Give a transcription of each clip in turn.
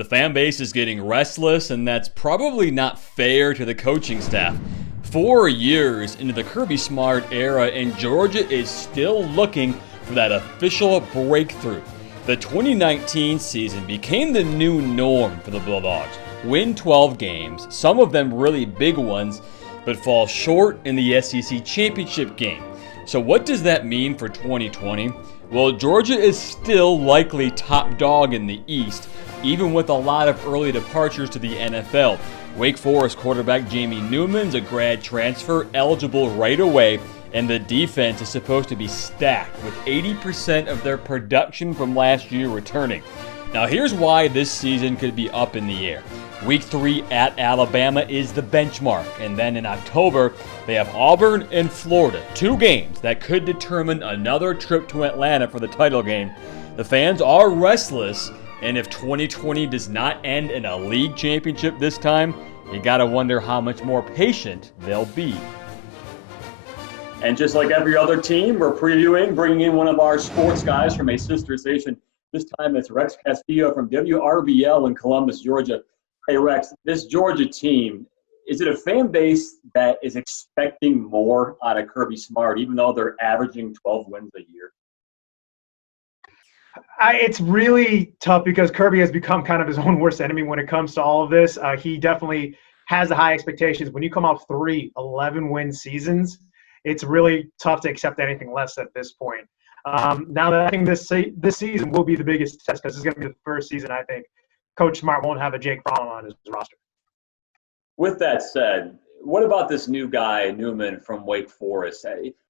The fan base is getting restless, and that's probably not fair to the coaching staff. 4 years into the Kirby Smart era, and Georgia is still looking for that official breakthrough. The 2019 season became the new norm for the Bulldogs. Win 12 games, some of them really big ones, but fall short in the SEC championship game. So what does that mean for 2020? Well, Georgia is still likely top dog in the East, even with a lot of early departures to the NFL. Wake Forest quarterback Jamie Newman's a grad transfer, eligible right away, and the defense is supposed to be stacked with 80% of their production from last year returning. Now here's why this season could be up in the air. Week 3 at Alabama is the benchmark, and then in October, they have Auburn and Florida, 2 games that could determine another trip to Atlanta for the title game. The fans are restless, and if 2020 does not end in a league championship this time, you gotta wonder how much more patient they'll be. And just like every other team, we're bringing in one of our sports guys from a sister station. This time it's Rex Castillo from WRBL in Columbus, Georgia. Hey, Rex, this Georgia team, is it a fan base that is expecting more out of Kirby Smart, even though they're averaging 12 wins a year? It's really tough because Kirby has become kind of his own worst enemy when it comes to all of this. He definitely has the high expectations. When you come off 3 11-win seasons, it's really tough to accept anything less at this point. Now that I think this season will be the biggest test because it's going to be the first season I think Coach Smart won't have a Jake Fromm on his roster. With that said, what about this new guy, Newman, from Wake Forest?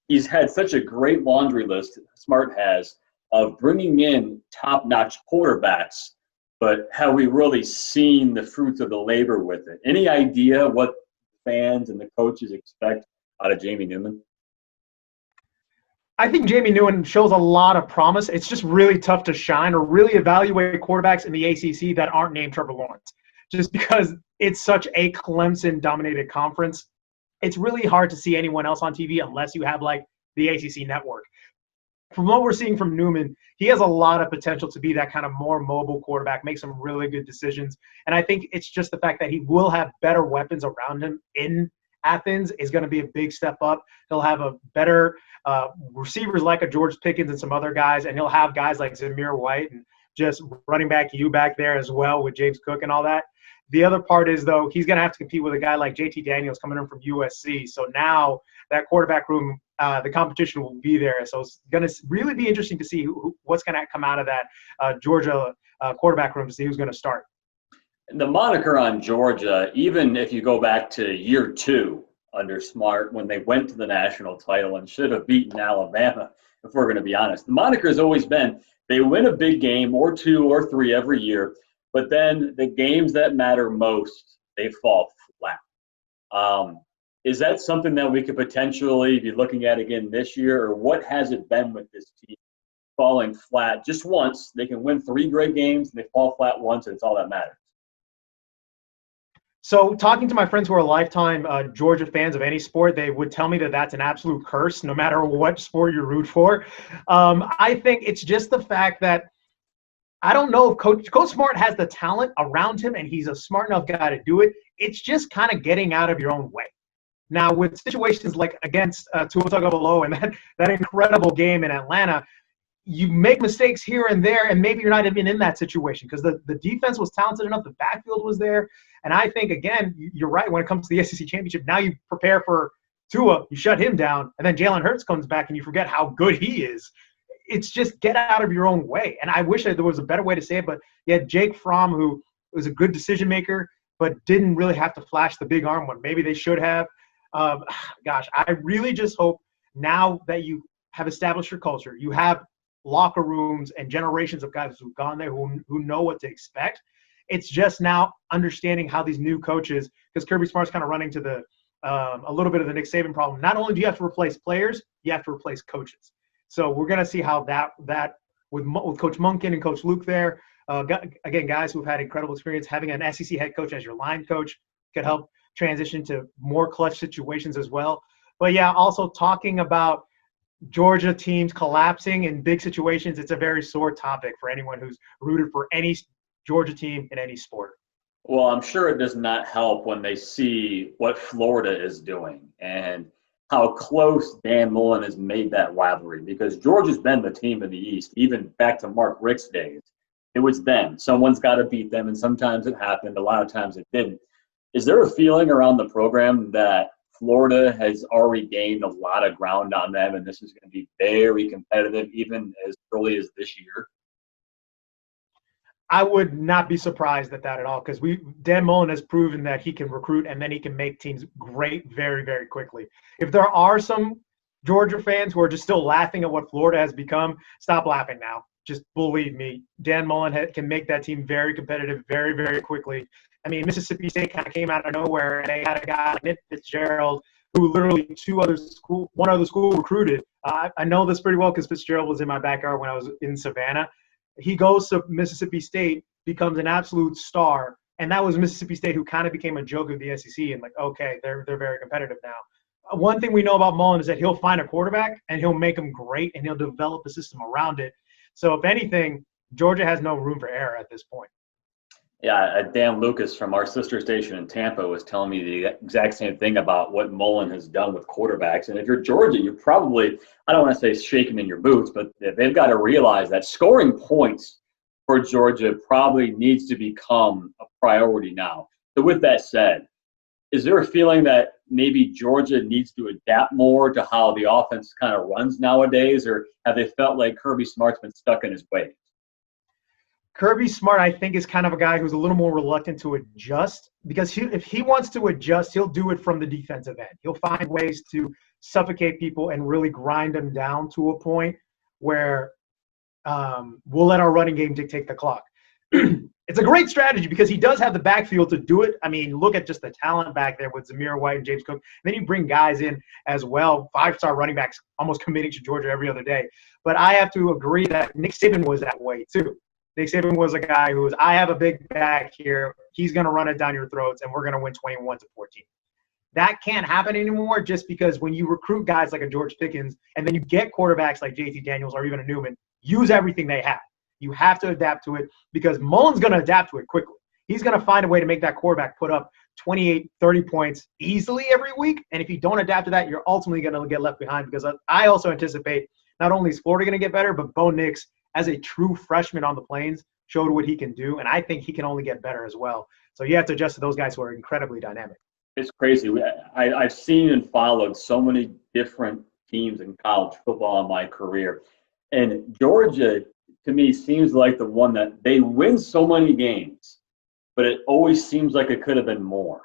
He's had such a great laundry list, Smart has, of bringing in top-notch quarterbacks, but have we really seen the fruits of the labor with it? Any idea what fans and the coaches expect out of Jamie Newman? I think Jamie Newman shows a lot of promise. It's just really tough to shine or really evaluate quarterbacks in the ACC that aren't named Trevor Lawrence. Just because it's such a Clemson-dominated conference, it's really hard to see anyone else on TV unless you have, like, the ACC network. From what we're seeing from Newman, he has a lot of potential to be that kind of more mobile quarterback, make some really good decisions. And I think it's just the fact that he will have better weapons around him in Athens is going to be a big step up. He'll have a better receivers like a George Pickens and some other guys, and he'll have guys like Zamir White and just running back you back there as well with James Cook and all that. The other part is, though, he's going to have to compete with a guy like JT Daniels coming in from USC. So now that quarterback room, the competition will be there. So it's going to really be interesting to see what's going to come out of that Georgia quarterback room to see who's going to start. The moniker on Georgia, even if you go back to year 2 under Smart when they went to the national title and should have beaten Alabama, if we're going to be honest, the moniker has always been they win a big game or 2 or 3 every year, but then the games that matter most, they fall flat. Is that something that we could potentially be looking at again this year, or what has it been with this team falling flat just once? They can win 3 great games and they fall flat once, and it's all that matters. So talking to my friends who are lifetime Georgia fans of any sport, they would tell me that that's an absolute curse no matter what sport you root for. I think it's just the fact that I don't know if Coach Smart has the talent around him and he's a smart enough guy to do it. It's just kind of getting out of your own way. Now, with situations like against Tua Tagovailoa and that incredible game in Atlanta, you make mistakes here and there, and maybe you're not even in that situation because the defense was talented enough, the backfield was there. And I think, again, you're right, when it comes to the SEC championship, now you prepare for Tua, you shut him down, and then Jalen Hurts comes back and you forget how good he is. It's just get out of your own way. And I wish that there was a better way to say it, but you had Jake Fromm, who was a good decision maker, but didn't really have to flash the big arm when maybe they should have. Gosh, I really just hope now that you have established your culture, you have locker rooms and generations of guys who've gone there who know what to expect. It's just now understanding how these new coaches, because Kirby Smart's kind of running to the a little bit of the Nick Saban problem. Not only do you have to replace players, you have to replace coaches. So we're going to see how that with Coach Monken and Coach Luke there. Again, guys who've had incredible experience, having an SEC head coach as your line coach could help transition to more clutch situations as well. But yeah, also talking about Georgia teams collapsing in big situations, it's a very sore topic for anyone who's rooted for any Georgia team in any sport. Well, I'm sure it does not help when they see what Florida is doing and how close Dan Mullen has made that rivalry, because Georgia's been the team in the East, even back to Mark Richt's days. It was them. Someone's got to beat them, and sometimes it happened. A lot of times it didn't. Is there a feeling around the program that Florida has already gained a lot of ground on them, and this is going to be very competitive even as early as this year? I would not be surprised at that at all, because Dan Mullen has proven that he can recruit and then he can make teams great very, very quickly. If there are some Georgia fans who are just still laughing at what Florida has become, stop laughing now. Just believe me, Dan Mullen can make that team very competitive very, very quickly. I mean, Mississippi State kind of came out of nowhere, and they had a guy like Nick Fitzgerald who literally one other school recruited. I know this pretty well because Fitzgerald was in my backyard when I was in Savannah. He goes to Mississippi State, becomes an absolute star, and that was Mississippi State who kind of became a joke of the SEC. And like, okay, they're very competitive now. One thing we know about Mullen is that he'll find a quarterback and he'll make them great, and he'll develop a system around it. So if anything, Georgia has no room for error at this point. Yeah, Dan Lucas from our sister station in Tampa was telling me the exact same thing about what Mullen has done with quarterbacks. And if you're Georgia, you're probably, I don't want to say shaking in your boots, but they've got to realize that scoring points for Georgia probably needs to become a priority now. So with that said, is there a feeling that maybe Georgia needs to adapt more to how the offense kind of runs nowadays, or have they felt like Kirby Smart's been stuck in his ways? Kirby Smart, I think, is kind of a guy who's a little more reluctant to adjust, because if he wants to adjust, he'll do it from the defensive end. He'll find ways to suffocate people and really grind them down to a point where we'll let our running game dictate the clock. It's a great strategy because he does have the backfield to do it. I mean, look at just the talent back there with Zamir White and James Cook. And then you bring guys in as well, 5-star running backs almost committing to Georgia every other day. But I have to agree that Nick Saban was that way too. Nick Saban was a guy who was, I have a big back here. He's going to run it down your throats, and we're going to win 21-14. That can't happen anymore, just because when you recruit guys like a George Pickens and then you get quarterbacks like JT Daniels or even a Newman, use everything they have. You have to adapt to it, because Mullen's going to adapt to it quickly. He's going to find a way to make that quarterback put up 28, 30 points easily every week. And if you don't adapt to that, you're ultimately going to get left behind, because I also anticipate not only is Florida going to get better, but Bo Nix, as a true freshman on the Plains, showed what he can do. And I think he can only get better as well. So you have to adjust to those guys who are incredibly dynamic. It's crazy. I've seen and followed so many different teams in college football in my career. And Georgia, to me, seems like the one that they win so many games, but it always seems like it could have been more.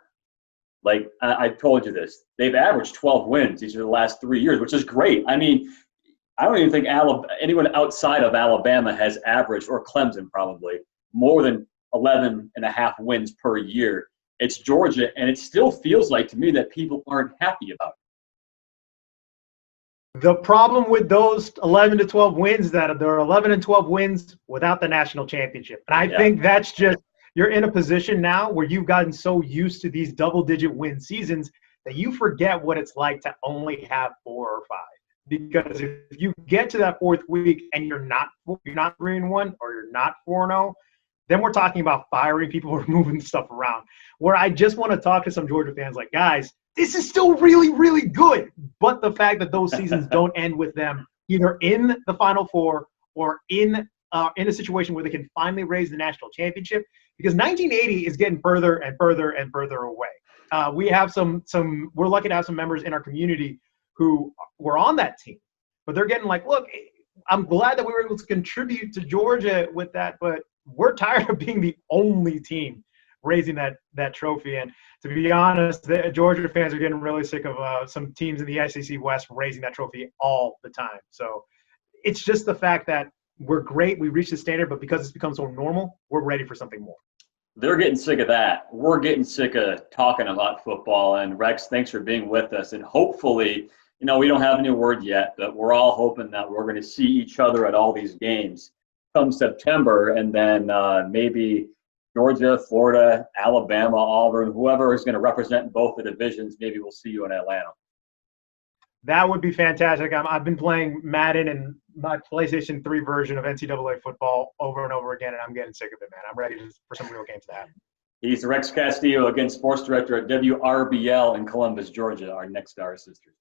Like I told you this, they've averaged 12 wins each of the last 3 years, which is great. I mean, I don't even think anyone outside of Alabama has averaged, or Clemson probably, more than 11 and a half wins per year. It's Georgia, and it still feels like to me that people aren't happy about it. The problem with those 11 to 12 wins, that there are 11 and 12 wins without the national championship. And I think that's just, you're in a position now where you've gotten so used to these double-digit win seasons that you forget what it's like to only have 4 or 5. Because if you get to that 4th week and you're not 3-1 or you're not 4-0, then we're talking about firing people or moving stuff around. Where I just want to talk to some Georgia fans like, guys, this is still really, really good. But the fact that those seasons don't end with them either in the Final Four or in a situation where they can finally raise the national championship, because 1980 is getting further and further and further away. We have we're lucky to have some members in our community who were on that team, but they're getting like, look, I'm glad that we were able to contribute to Georgia with that, but we're tired of being the only team raising that trophy. And to be honest, the Georgia fans are getting really sick of some teams in the SEC West raising that trophy all the time. So it's just the fact that we're great, we reached the standard, but because it's become so normal, we're ready for something more. They're getting sick of that. We're getting sick of talking about football. And Rex, thanks for being with us. And hopefully, we don't have any word yet, but we're all hoping that we're going to see each other at all these games come September, and then maybe Georgia, Florida, Alabama, Auburn, whoever is going to represent both the divisions, maybe we'll see you in Atlanta. That would be fantastic. I've been playing Madden and my PlayStation 3 version of NCAA football over and over again, and I'm getting sick of it, man. I'm ready for some real games to happen. He's Rex Castillo, again, sports director at WRBL in Columbus, Georgia, our next Star Sisters.